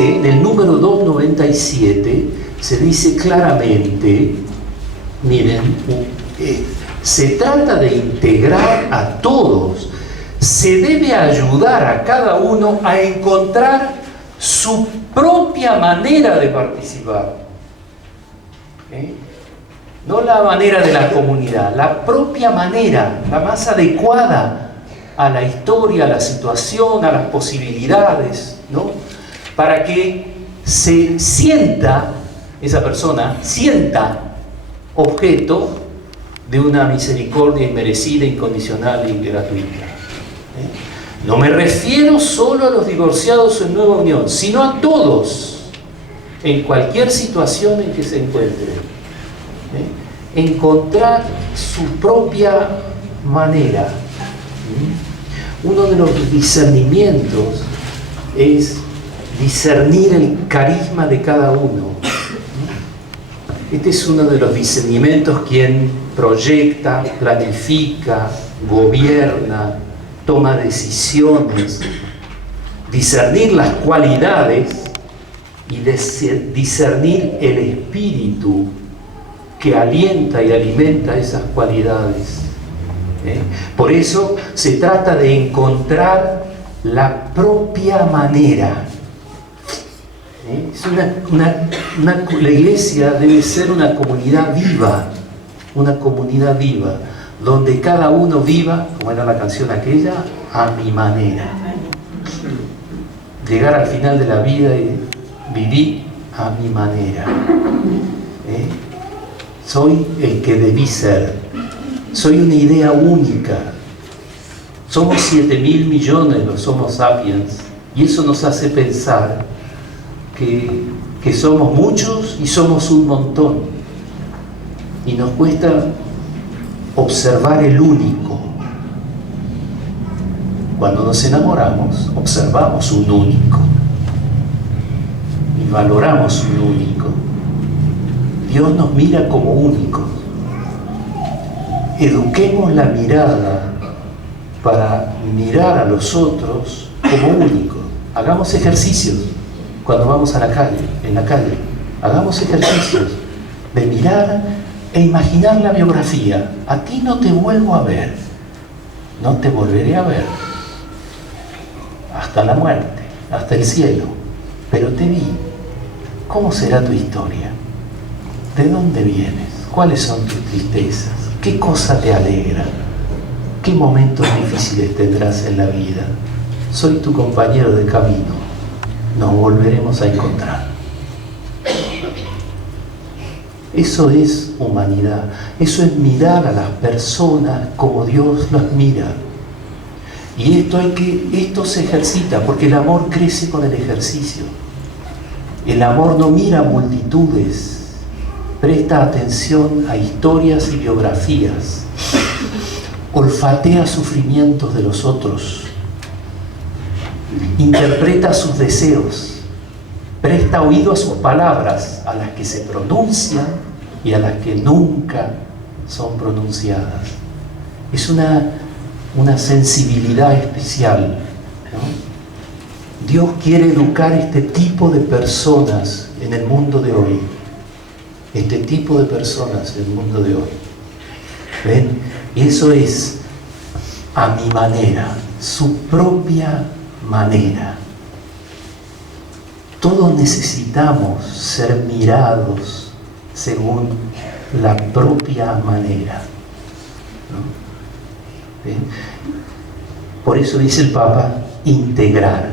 dice, en el número 297, se dice claramente, miren, se trata de integrar a todos. Se debe ayudar a cada uno a encontrar su propia manera de participar. No la manera de la comunidad, la propia manera, la más adecuada a la historia, a la situación, a las posibilidades, ¿no? Para que se sienta, esa persona sienta objeto de una misericordia inmerecida, incondicional y gratuita. No me refiero solo a los divorciados en nueva unión, sino a todos, en cualquier situación en que se encuentren. Encontrar su propia manera. Uno de los discernimientos es discernir el carisma de cada uno. Este es uno de los discernimientos quien proyecta, planifica, gobierna, toma decisiones. Discernir las cualidades y discernir el espíritu que alienta y alimenta esas cualidades. Por eso se trata de encontrar la propia manera. Es la iglesia debe ser una comunidad viva, donde cada uno viva, como era la canción aquella, a mi manera. Llegar al final de la vida y vivir a mi manera. Soy el que debí ser. Soy una idea única. Somos 7.000 millones los Homo sapiens, y eso nos hace pensar que somos muchos y somos un montón. Y nos cuesta observar el único. Cuando nos enamoramos, observamos un único y valoramos un único. Dios nos mira como únicos. Eduquemos la mirada para mirar a los otros como únicos. Hagamos ejercicios cuando vamos a la calle, en la calle. Hagamos ejercicios de mirar e imaginar la biografía. A ti no te vuelvo a ver, no te volveré a ver hasta la muerte, hasta el cielo, pero te vi. ¿Cómo será tu historia? ¿De dónde vienes? ¿Cuáles son tus tristezas? ¿Qué cosa te alegra? ¿Qué momentos difíciles tendrás en la vida? Soy tu compañero de camino. Nos volveremos a encontrar. Eso es humanidad. Eso es mirar a las personas como Dios las mira. Y esto se ejercita, porque el amor crece con el ejercicio. El amor no mira multitudes. Presta atención a historias y biografías, olfatea sufrimientos de los otros, interpreta sus deseos, presta oído a sus palabras, a las que se pronuncian y a las que nunca son pronunciadas. Es una sensibilidad especial, ¿no? Dios quiere educar este tipo de personas en el mundo de hoy. Este tipo de personas en el mundo de hoy. ¿Ven? Y eso es a mi manera, su propia manera. Todos necesitamos ser mirados según la propia manera, ¿no? ¿Ven? Por eso dice el Papa, integrar.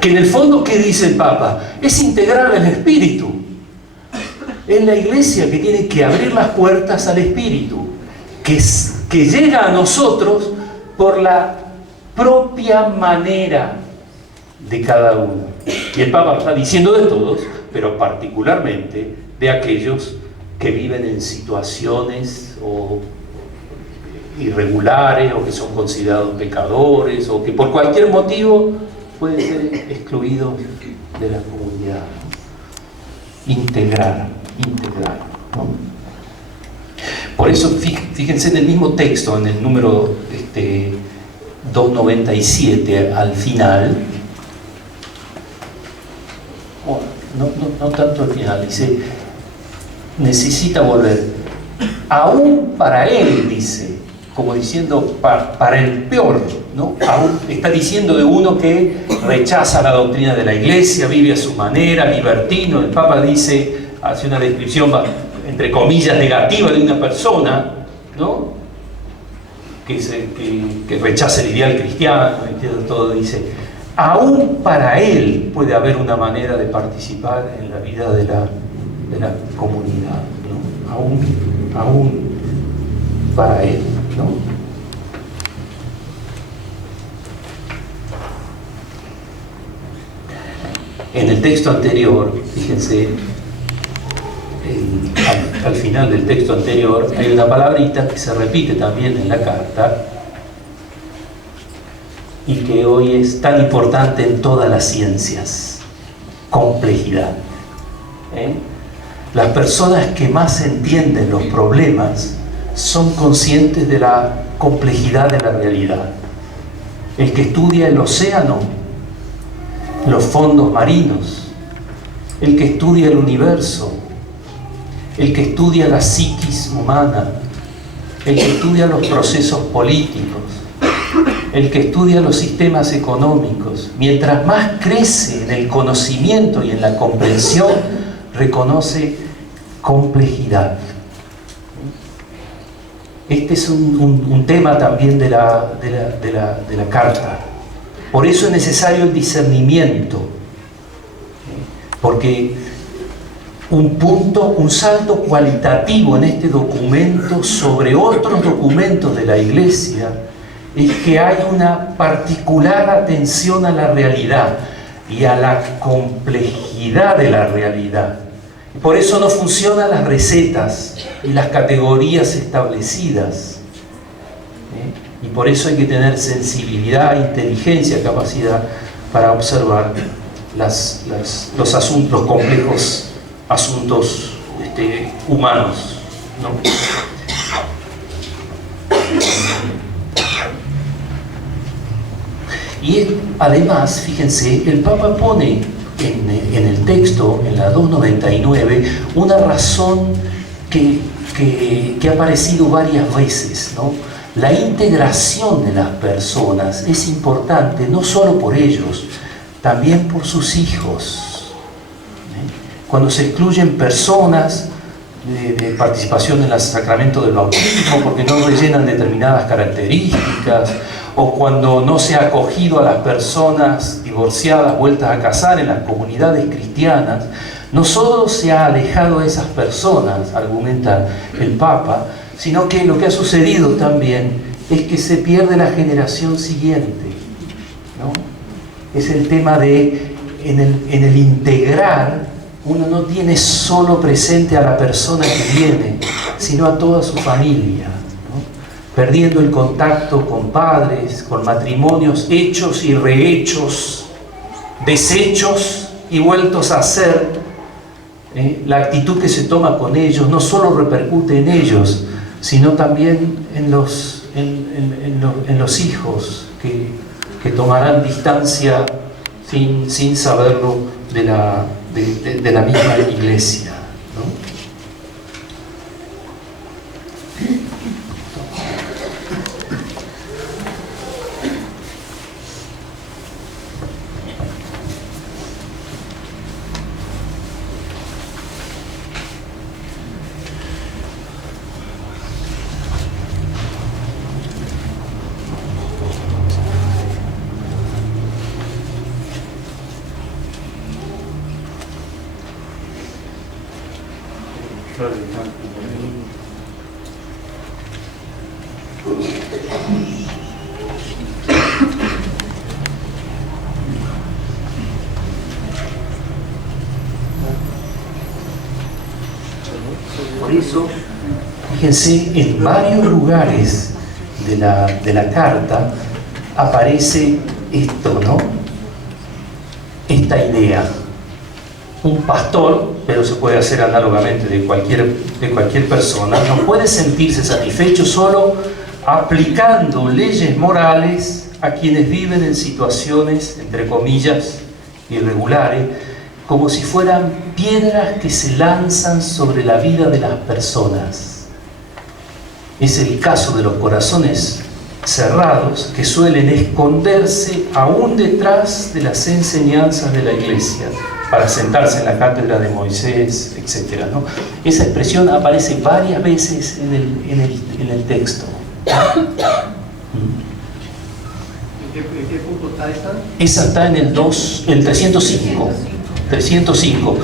Que en el fondo, ¿qué dice el Papa? Es integrar el espíritu. Es la iglesia que tiene que abrir las puertas al Espíritu, que llega a nosotros por la propia manera de cada uno. Y el Papa está diciendo de todos, pero particularmente de aquellos que viven en situaciones irregulares, o que son considerados pecadores, o que por cualquier motivo pueden ser excluidos de la comunidad. Integrar, ¿no? Por eso, fíjense en el mismo texto, en el número 297, al final, no tanto el final, dice, necesita volver. Aún para él, dice, como diciendo, para el peor, ¿no? Aún está diciendo de uno que rechaza la doctrina de la Iglesia, vive a su manera, libertino. El Papa dice, hace una descripción, entre comillas, negativa de una persona, ¿no? Que rechaza el ideal cristiano, todo, dice, aún para él puede haber una manera de participar en la vida de la comunidad, ¿no? Aún para él, ¿no? En el texto anterior, fíjense, al final del texto anterior hay una palabrita que se repite también en la carta y que hoy es tan importante en todas las ciencias: complejidad. Las personas que más entienden los problemas son conscientes de la complejidad de la realidad. El que estudia el océano, los fondos marinos, el que estudia el universo, el que estudia la psiquis humana, el que estudia los procesos políticos, el que estudia los sistemas económicos, mientras más crece en el conocimiento y en la comprensión, reconoce complejidad. Este es un tema también de la carta. Por eso es necesario el discernimiento, porque un salto cualitativo en este documento sobre otros documentos de la Iglesia es que hay una particular atención a la realidad y a la complejidad de la realidad. Por eso no funcionan las recetas y las categorías establecidas. Y por eso hay que tener sensibilidad, inteligencia, capacidad para observar los asuntos, los complejos asuntos humanos, ¿no? Y además, fíjense, el Papa pone en el texto, en la 299, una razón que ha aparecido varias veces, ¿no? La integración de las personas es importante, no solo por ellos, también por sus hijos. Cuando se excluyen personas de participación en el sacramento del bautismo porque no rellenan determinadas características, o cuando no se ha acogido a las personas divorciadas vueltas a casar en las comunidades cristianas, no solo se ha alejado a esas personas, argumenta el Papa, sino que lo que ha sucedido también es que se pierde la generación siguiente, ¿no? Es el tema de, en el integrar, uno no tiene solo presente a la persona que viene, sino a toda su familia, ¿no? Perdiendo el contacto con padres, con matrimonios hechos y rehechos, deshechos y vueltos a hacer. La actitud que se toma con ellos no solo repercute en ellos, sino también en los hijos que tomarán distancia sin saberlo de la misma Iglesia, ¿no? Por eso, fíjense, en varios lugares de la carta aparece esto, ¿no? Esta idea. Un pastor, pero se puede hacer análogamente de cualquier persona, no puede sentirse satisfecho solo aplicando leyes morales a quienes viven en situaciones, entre comillas, irregulares, como si fueran piedras que se lanzan sobre la vida de las personas. Es el caso de los corazones cerrados que suelen esconderse aún detrás de las enseñanzas de la Iglesia para sentarse en la cátedra de Moisés, etc., ¿no? Esa expresión aparece varias veces en el texto. ¿En qué punto está esa? Esa está en el 305. 305,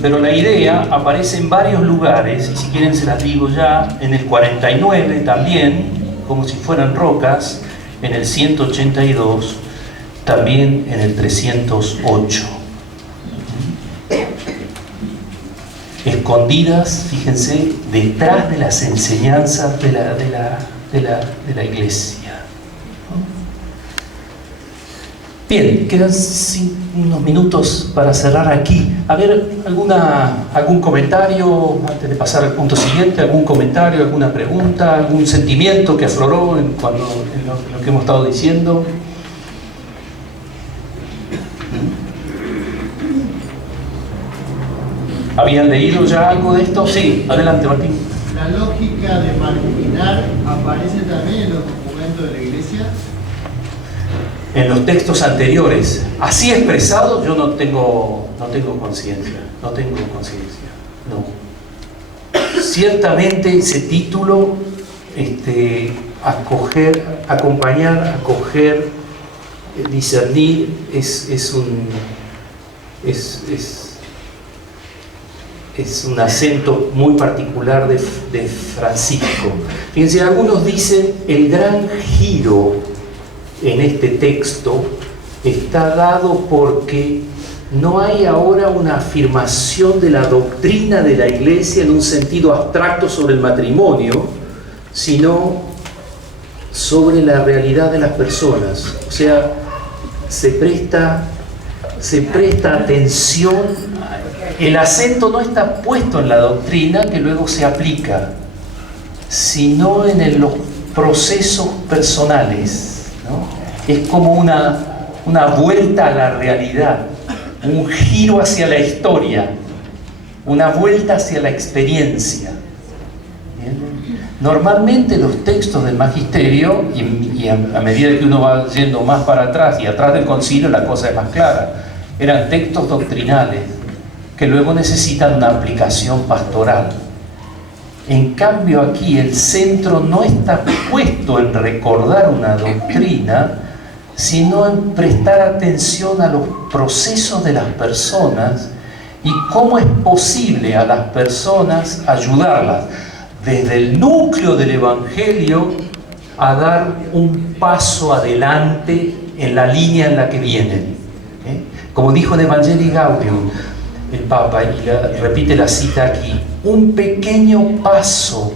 pero la idea aparece en varios lugares, y si quieren se las digo ya, en el 49 también, como si fueran rocas, en el 182, también en el 308. Escondidas, fíjense, detrás de las enseñanzas de la Iglesia. Bien, quedan unos minutos para cerrar aquí. A ver, algún comentario antes de pasar al punto siguiente, algún comentario, alguna pregunta, algún sentimiento que afloró en lo que hemos estado diciendo. ¿Habían leído ya algo de esto? Sí, adelante, Martín. ¿La lógica de marginar aparece también en los documentos de la Iglesia? En los textos anteriores, así expresado, yo no tengo conciencia, no. Ciertamente ese título, acompañar, acoger, discernir, es un acento muy particular de Francisco. Fíjense, algunos dicen el gran giro en este texto está dado porque no hay ahora una afirmación de la doctrina de la Iglesia en un sentido abstracto sobre el matrimonio, sino sobre la realidad de las personas. O sea, se presta atención, el acento no está puesto en la doctrina que luego se aplica, sino en los procesos personales, ¿no? Es como una vuelta a la realidad, un giro hacia la historia, una vuelta hacia la experiencia. ¿Bien? Normalmente los textos del magisterio, y a medida que uno va yendo más para atrás y atrás del concilio la cosa es más clara, eran textos doctrinales que luego necesitan una aplicación pastoral. En cambio aquí el centro no está puesto en recordar una doctrina, sino en prestar atención a los procesos de las personas y cómo es posible a las personas ayudarlas desde el núcleo del Evangelio a dar un paso adelante en la línea en la que vienen. Como dijo en Evangelii Gaudium el Papa, y repite la cita aquí, un pequeño paso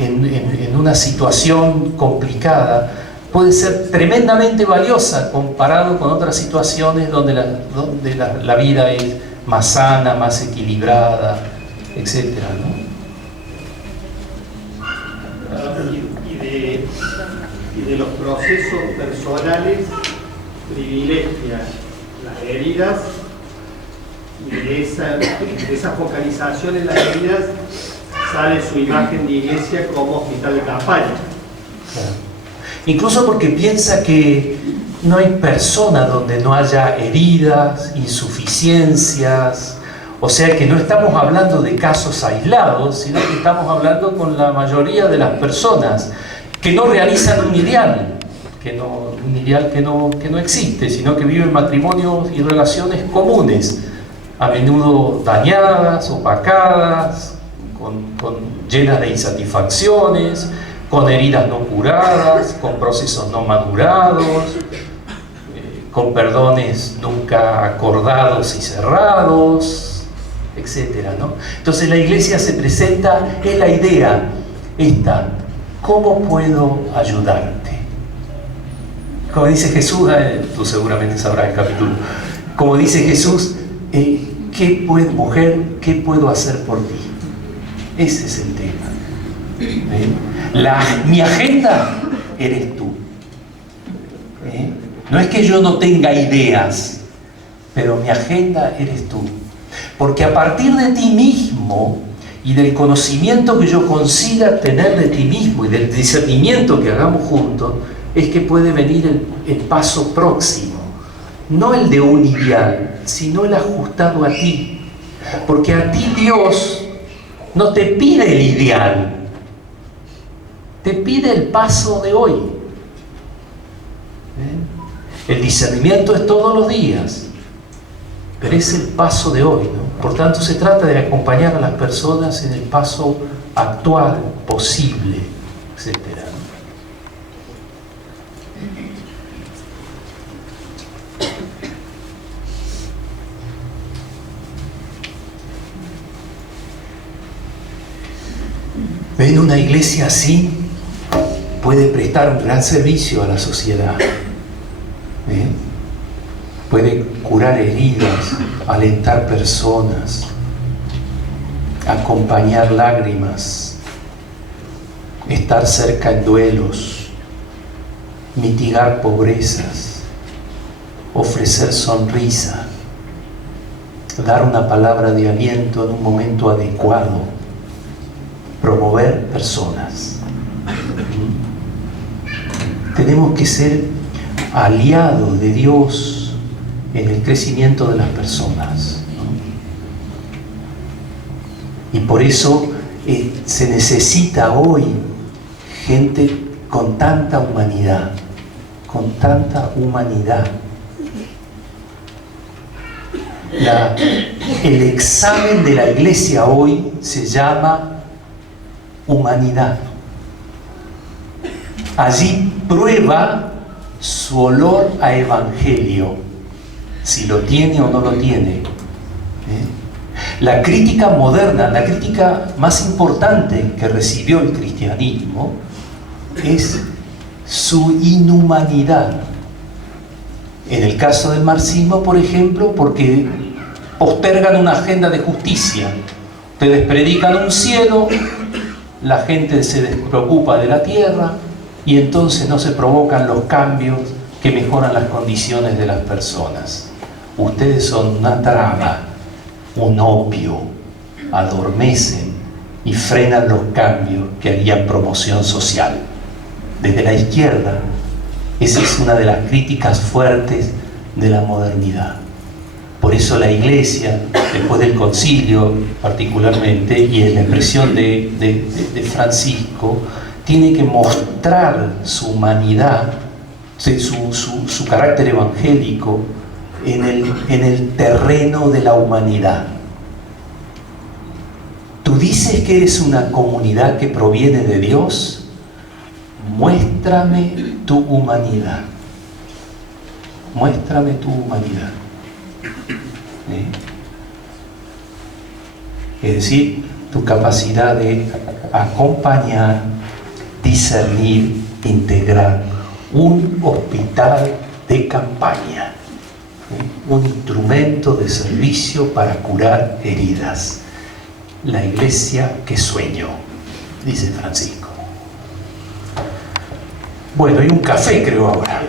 en una situación complicada puede ser tremendamente valiosa comparado con otras situaciones donde la vida es más sana, más equilibrada, etc., ¿no? Y de los procesos personales privilegia las heridas, y de esa focalización en las heridas sale su imagen de iglesia como hospital de campaña. Claro. Incluso porque piensa que no hay persona donde no haya heridas, insuficiencias, o sea que no estamos hablando de casos aislados, sino que estamos hablando con la mayoría de las personas que no realizan un ideal que no existe, sino que viven matrimonios y relaciones comunes, a menudo dañadas, opacadas, llenas de insatisfacciones, con heridas no curadas, con procesos no madurados, con perdones nunca acordados y cerrados, etc., ¿no? Entonces la Iglesia se presenta, es la idea esta: ¿cómo puedo ayudarte? Como dice Jesús, tú seguramente sabrás el capítulo, como dice Jesús, mujer, ¿qué puedo hacer por ti? Ese es el tema. Mi agenda eres tú. No es que yo no tenga ideas, pero mi agenda eres tú. Porque a partir de ti mismo y del conocimiento que yo consiga tener de ti mismo y del discernimiento que hagamos juntos, es que puede venir el paso próximo. No el de un ideal, sino el ajustado a ti. Porque a ti Dios no te pide el ideal, te pide el paso de hoy. El discernimiento es todos los días, pero es el paso de hoy, ¿no? Por tanto, se trata de acompañar a las personas en el paso actual, posible, etc. ¿Ven? Una iglesia así puede prestar un gran servicio a la sociedad. Puede curar heridas, alentar personas, acompañar lágrimas, estar cerca en duelos, mitigar pobrezas, ofrecer sonrisa, dar una palabra de aliento en un momento adecuado, promover personas. Tenemos que ser aliados de Dios en el crecimiento de las personas, ¿no? Y por eso se necesita hoy gente con tanta humanidad, con tanta humanidad. El examen de la iglesia hoy se llama humanidad. Allí prueba su olor a evangelio, si lo tiene o no lo tiene. La crítica moderna, la crítica más importante que recibió el cristianismo es su inhumanidad. En el caso del marxismo, por ejemplo, porque postergan una agenda de justicia. Ustedes predican un cielo, la gente se despreocupa de la tierra y entonces no se provocan los cambios que mejoran las condiciones de las personas. Ustedes son una trama, un opio, adormecen y frenan los cambios que harían promoción social. Desde la izquierda, esa es una de las críticas fuertes de la modernidad. Por eso la Iglesia, después del concilio particularmente, y en la expresión de Francisco, tiene que mostrar su humanidad, su carácter evangélico en el terreno de la humanidad. Tú dices que eres una comunidad que proviene de Dios, muéstrame tu humanidad. Muéstrame tu humanidad. Es decir, tu capacidad de acompañar, discernir, integrar un hospital de campaña, un instrumento de servicio para curar heridas. La iglesia que sueño, dice Francisco. Bueno, hay un café creo ahora.